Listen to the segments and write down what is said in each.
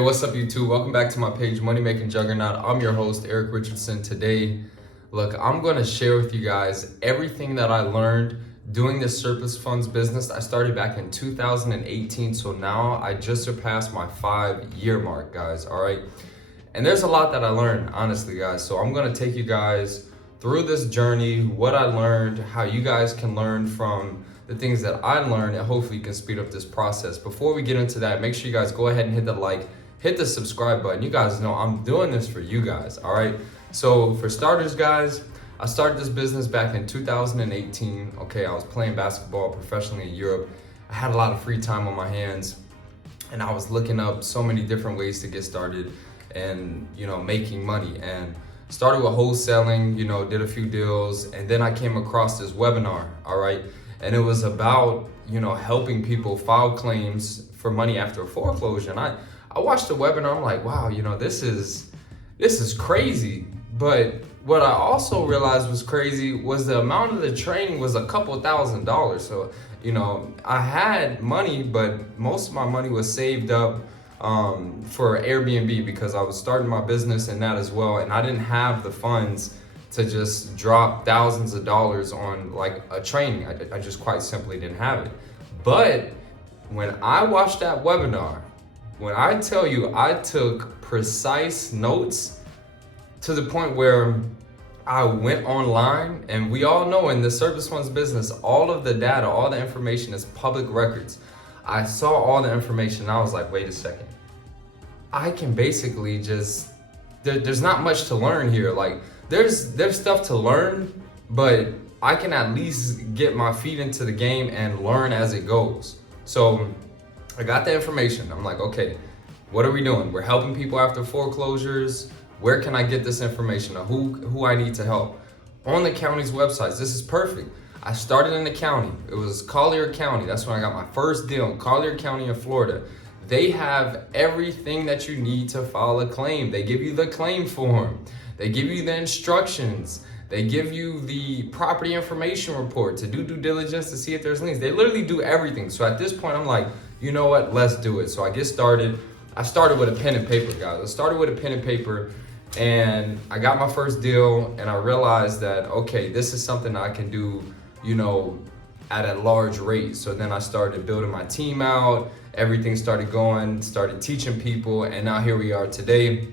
Hey, what's up YouTube? Welcome back to my page, Money Making Juggernaut. I'm your host, Eric Richardson. Today, look, I'm gonna share with you guys everything that I learned doing this surplus funds business. I started back in 2018, so now I just surpassed my 5-year mark, guys, all right? And there's a lot that I learned, honestly, guys. So I'm gonna take you guys through this journey, what I learned, how you guys can learn from the things that I learned, and hopefully you can speed up this process. Before we get into that, make sure you guys go ahead and hit the like, hit the subscribe button. You guys know I'm doing this for you guys, all right? So for starters, guys, I started this business back in 2018. Okay, I was playing basketball professionally in Europe. I had a lot of free time on my hands, and I was looking up so many different ways to get started and, making money. And started with wholesaling, did a few deals, and then I came across this webinar, all right? And it was about, helping people file claims for money after a foreclosure. And I watched the webinar, I'm like, wow, this is crazy. But what I also realized was crazy was the amount of the training was a couple $1,000s. So, I had money, but most of my money was saved up for Airbnb because I was starting my business in that as well. And I didn't have the funds to just drop thousands of dollars on like a training. I just quite simply didn't have it. But when I watched that webinar, when I tell you I took precise notes to the point where I went online, and we all know in the surplus funds business, all of the data, all the information is public records. I saw all the information and I was like, wait a second. I can basically just, there's not much to learn here. Like there's stuff to learn, but I can at least get my feet into the game and learn as it goes. So I got the information. I'm like, okay, what are we doing? We're helping people after foreclosures. Where can I get this information? Or who I need to help? On the county's websites. This is perfect. I started in the county. It was Collier County. That's when I got my first deal in Collier County in Florida. They have everything that you need to file a claim. They give you the claim form. They give you the instructions. They give you the property information report to do due diligence to see if there's liens. They literally do everything. So at this point, I'm like, you know what? Let's do it. So I get started. I started with a pen and paper, guys. I started with a pen and paper, and I got my first deal, and I realized that, okay, this is something I can do, at a large rate. So then I started building my team out. Everything started going, started teaching people, and now here we are today.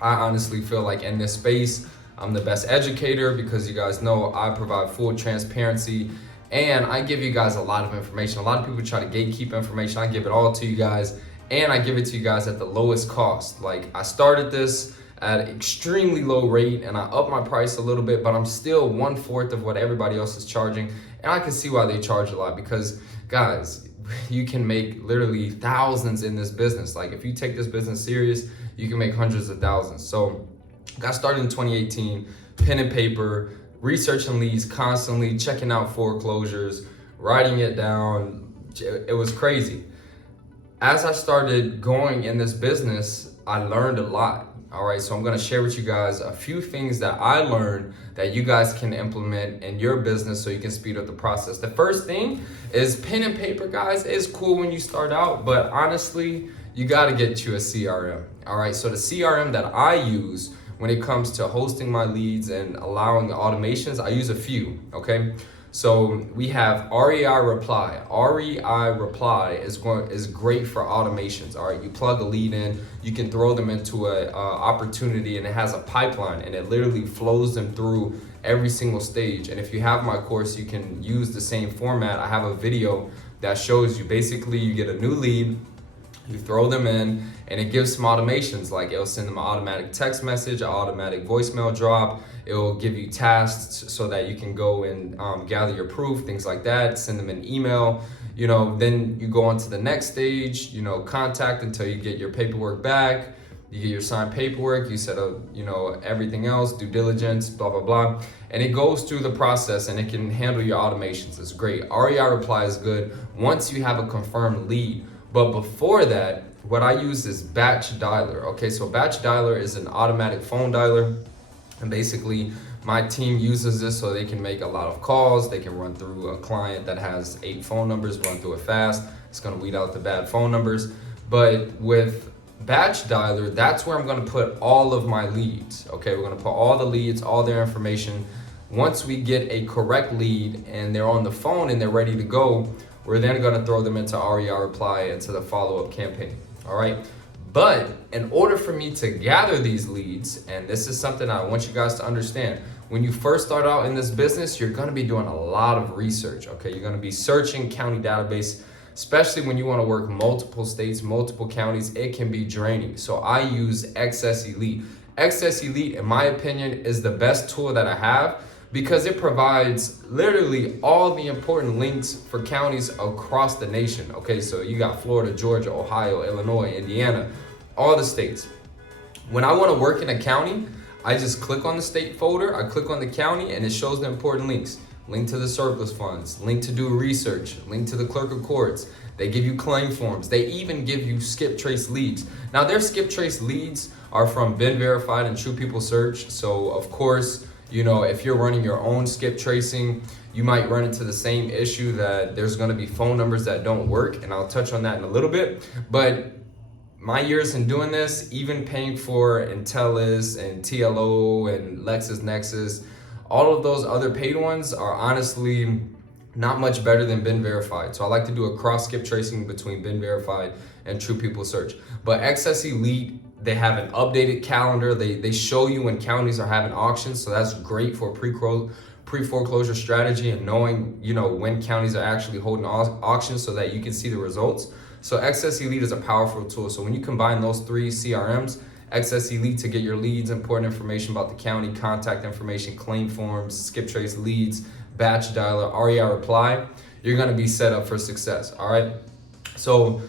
I honestly feel like in this space, I'm the best educator because you guys know I provide full transparency and I give you guys a lot of information. A lot of people try to gatekeep information. I give it all to you guys, and I give it to you guys at the lowest cost. Like I started this at an extremely low rate and I upped my price a little bit, but I'm still 1/4 of what everybody else is charging. And I can see why they charge a lot because, guys, you can make literally thousands in this business. Like if you take this business serious, you can make hundreds of thousands. So got started in 2018, pen and paper, researching leads constantly, checking out foreclosures, writing it down. It was crazy. As I started going in this business, I learned a lot. All right, so I'm gonna share with you guys a few things that I learned that you guys can implement in your business so you can speed up the process. The first thing is pen and paper, guys. It's cool when you start out, but honestly, you gotta get you a CRM. All right, so the CRM that I use when it comes to hosting my leads and allowing automations, I use a few, okay? So we have REI Reply. REI Reply is great for automations. All right, you plug a lead in, you can throw them into a opportunity, and it has a pipeline, and it literally flows them through every single stage. And if you have my course, you can use the same format. I have a video that shows you basically you get a new lead, you throw them in, and it gives some automations. Like it'll send them an automatic text message, an automatic voicemail drop. It will give you tasks so that you can go and gather your proof, things like that. Send them an email. Then you go on to the next stage. Contact until you get your paperwork back. You get your signed paperwork. You set up, everything else, due diligence, blah blah blah, and it goes through the process and it can handle your automations. It's great. REI Reply is good once you have a confirmed lead. But before that, what I use is Batch Dialer. Okay, so Batch Dialer is an automatic phone dialer. And basically, my team uses this so they can make a lot of calls. They can run through a client that has 8 phone numbers, run through it fast. It's gonna weed out the bad phone numbers. But with Batch dialer, that's where I'm gonna put all of my leads. Okay, we're gonna put all the leads, all their information. Once we get a correct lead and they're on the phone and they're ready to go, we're then gonna throw them into REI reply into the follow-up campaign, all right? But in order for me to gather these leads, and this is something I want you guys to understand, when you first start out in this business, you're gonna be doing a lot of research, okay? You're gonna be searching county database, especially when you wanna work multiple states, multiple counties, it can be draining. So I use XS Elite. XS Elite, in my opinion, is the best tool that I have because it provides literally all the important links for counties across the nation. Okay, so you got Florida, Georgia, Ohio, Illinois, Indiana, all the states. When I wanna work in a county, I just click on the state folder, I click on the county, and it shows the important links. Link to the surplus funds, link to do research, link to the clerk of courts. They give you claim forms. They even give you skip trace leads. Now their skip trace leads are from Been Verified and True People Search. So of course, you know, if you're running your own skip tracing, you might run into the same issue that there's gonna be phone numbers that don't work. And I'll touch on that in a little bit. But my years in doing this, even paying for Intellis and TLO and LexisNexis, all of those other paid ones are honestly not much better than Been Verified. So I like to do a cross skip tracing between Been Verified and True People Search. But XS Elite, they have an updated calendar. They show you when counties are having auctions. So that's great for pre-foreclosure strategy and knowing, you know, when counties are actually holding auctions so that you can see the results. So XS Elite is a powerful tool. So when you combine those three CRMs, XS Elite to get your leads, important information about the county, contact information, claim forms, skip trace leads, batch dialer, REI reply, you're gonna be set up for success, all right? So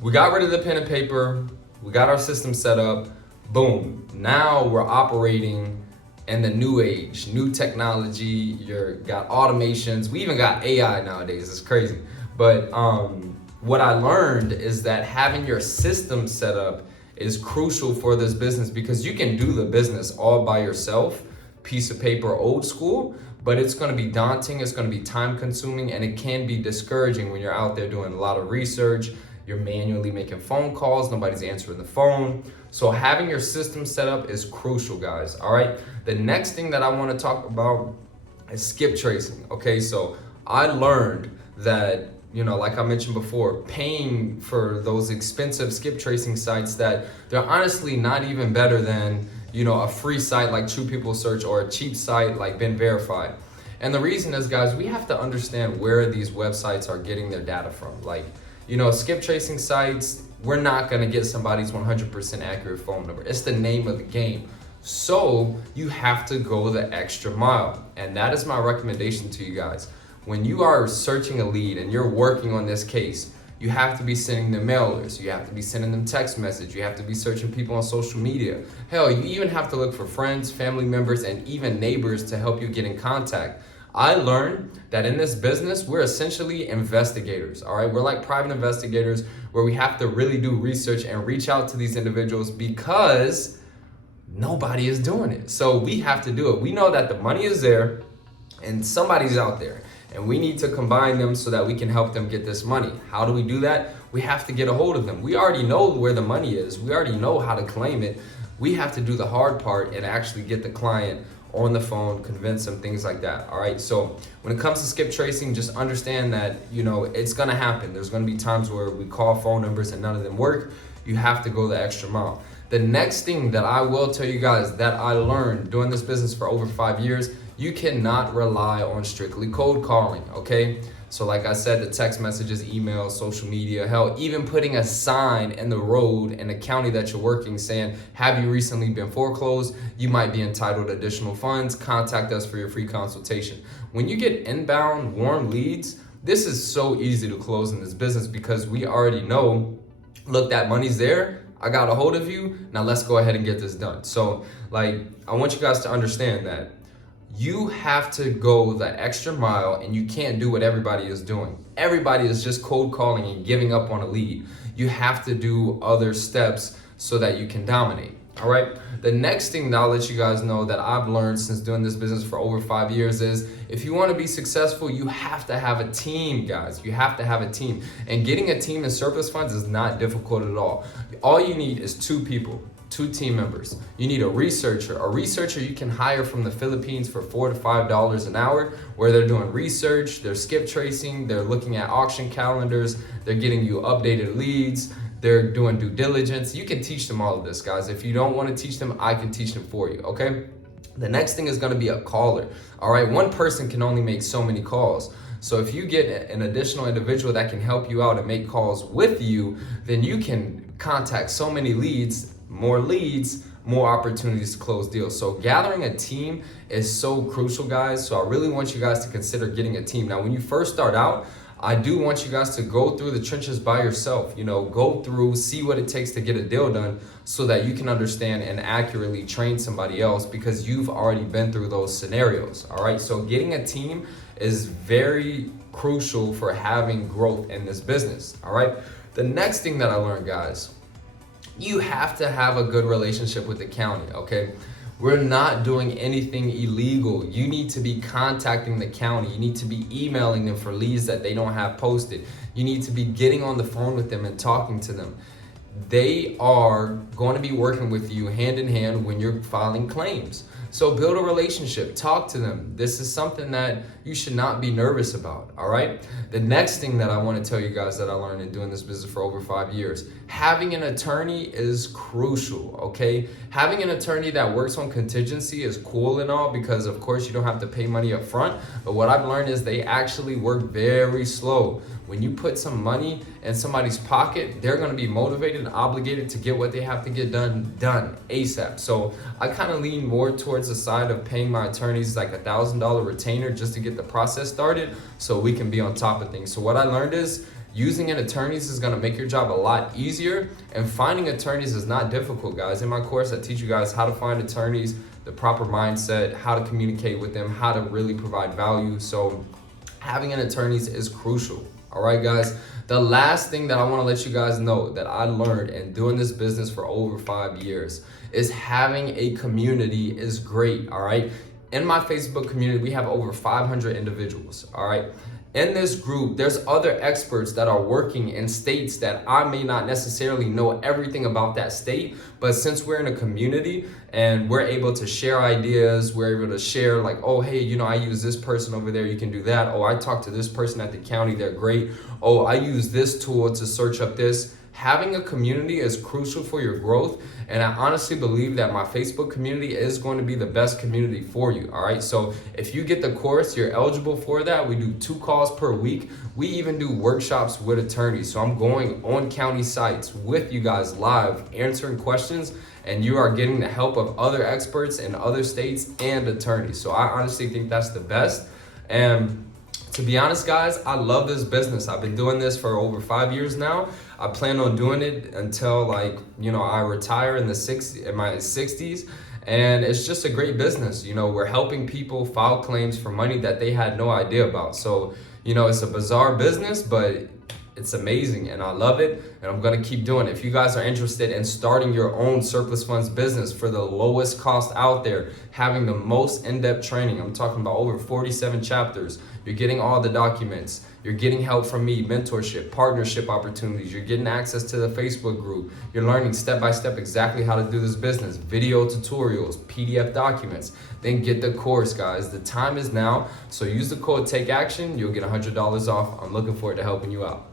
we got rid of the pen and paper, we got our system set up, boom. Now we're operating in the new age, new technology, you got automations, we even got AI nowadays, it's crazy. But what I learned is that having your system set up is crucial for this business because you can do the business all by yourself, piece of paper, old school, but it's gonna be daunting, it's gonna be time consuming, and it can be discouraging when you're out there doing a lot of research, you're manually making phone calls, nobody's answering the phone. So having your system set up is crucial, guys, all right? The next thing that I wanna talk about is skip tracing, okay? So I learned that, you know, like I mentioned before, paying for those expensive skip tracing sites that they're honestly not even better than, you know, a free site like True People Search or a cheap site like Been Verified. And the reason is, guys, we have to understand where these websites are getting their data from. Like, you know, skip tracing sites, we're not gonna get somebody's 100% accurate phone number. It's the name of the game. So you have to go the extra mile. And that is my recommendation to you guys. When you are searching a lead and you're working on this case, you have to be sending them mailers, you have to be sending them text message, you have to be searching people on social media. Hell, you even have to look for friends, family members, and even neighbors to help you get in contact. I learned that in this business, we're essentially investigators, all right? We're like private investigators where we have to really do research and reach out to these individuals because nobody is doing it. So we have to do it. We know that the money is there and somebody's out there. And we need to combine them so that we can help them get this money. How do we do that? We have to get a hold of them. We already know where the money is. We already know how to claim it. We have to do the hard part and actually get the client on the phone, convince them, things like that, all right? So when it comes to skip tracing, just understand that, you know, it's gonna happen. There's gonna be times where we call phone numbers and none of them work. You have to go the extra mile. The next thing that I will tell you guys that I learned doing this business for over 5 years, you cannot rely on strictly cold calling, okay? So like I said, the text messages, emails, social media, hell, even putting a sign in the road in the county that you're working saying, have you recently been foreclosed? You might be entitled to additional funds. Contact us for your free consultation. When you get inbound warm leads, this is so easy to close in this business because we already know, look, that money's there. I got a hold of you. Now let's go ahead and get this done. So like, I want you guys to understand that you have to go the extra mile and you can't do what everybody is doing. Everybody is just cold calling and giving up on a lead. You have to do other steps so that you can dominate. All right. The next thing that I'll let you guys know that I've learned since doing this business for over 5 years is if you want to be successful, you have to have a team, guys. You have to have a team. And getting a team in surplus funds is not difficult at all. All you need is 2 people. 2 team members. You need a researcher. A researcher you can hire from the Philippines for $4 to $5 an hour, where they're doing research, they're skip tracing, they're looking at auction calendars, they're getting you updated leads, they're doing due diligence. You can teach them all of this, guys. If you don't want to teach them, I can teach them for you, okay? The next thing is going to be a caller. All right, one person can only make so many calls. So if you get an additional individual that can help you out and make calls with you, then you can contact so many leads, more opportunities to close deals. So gathering a team is so crucial, guys. So I really want you guys to consider getting a team. Now, when you first start out, I do want you guys to go through the trenches by yourself, go through, see what it takes to get a deal done so that you can understand and accurately train somebody else because you've already been through those scenarios. All right. So getting a team is very crucial for having growth in this business. All right. The next thing that I learned, guys, you have to have a good relationship with the county, okay? We're not doing anything illegal. You need to be contacting the county. You need to be emailing them for leads that they don't have posted. You need to be getting on the phone with them and talking to them. They are going to be working with you hand in hand when you're filing claims. So build a relationship, talk to them. This is something that you should not be nervous about, all right? The next thing that I want to tell you guys that I learned in doing this business for over 5 years, having an attorney is crucial, okay? Having an attorney that works on contingency is cool and all because of course you don't have to pay money up front, but what I've learned is they actually work very slow. When you put some money in somebody's pocket, they're going to be motivated and obligated to get what they have to get done ASAP. So I kind of lean more towards the side of paying my attorneys like $1,000 retainer just to get the process started so we can be on top of things. So what I learned is using an attorneys is going to make your job a lot easier, and finding attorneys is not difficult, guys. In my course, I teach you guys how to find attorneys, the proper mindset, how to communicate with them, how to really provide value. So having an attorneys is crucial. All right, guys. The last thing that I want to let you guys know that I learned in doing this business for over 5 years is having a community is great. All right. In my Facebook community, we have over 500 individuals. All right. In this group, there's other experts that are working in states that I may not necessarily know everything about that state, but since we're in a community and we're able to share ideas, we're able to share like, oh, hey, I use this person over there, you can do that. Oh, I talked to this person at the county, they're great. Oh, I use this tool to search up this. Having a community is crucial for your growth, and I honestly believe that my Facebook community is going to be the best community for you. All right, so if you get the course, you're eligible for that. We do 2 calls per week. We even do workshops with attorneys. So I'm going on county sites with you guys live, answering questions, and you are getting the help of other experts in other states and attorneys. So I honestly think that's the best. And to be honest, guys, I love this business. I've been doing this for over 5 years now. I plan on doing it until I retire in my 60s. And it's just a great business. We're helping people file claims for money that they had no idea about. So, it's a bizarre business, but it's amazing and I love it, and I'm gonna keep doing it. If you guys are interested in starting your own surplus funds business for the lowest cost out there, having the most in-depth training, I'm talking about over 47 chapters, you're getting all the documents, you're getting help from me, mentorship, partnership opportunities, you're getting access to the Facebook group, you're learning step by step exactly how to do this business, video tutorials, PDF documents, then get the course, guys. The time is now, so use the code TAKEACTION, you'll get $100 off. I'm looking forward to helping you out.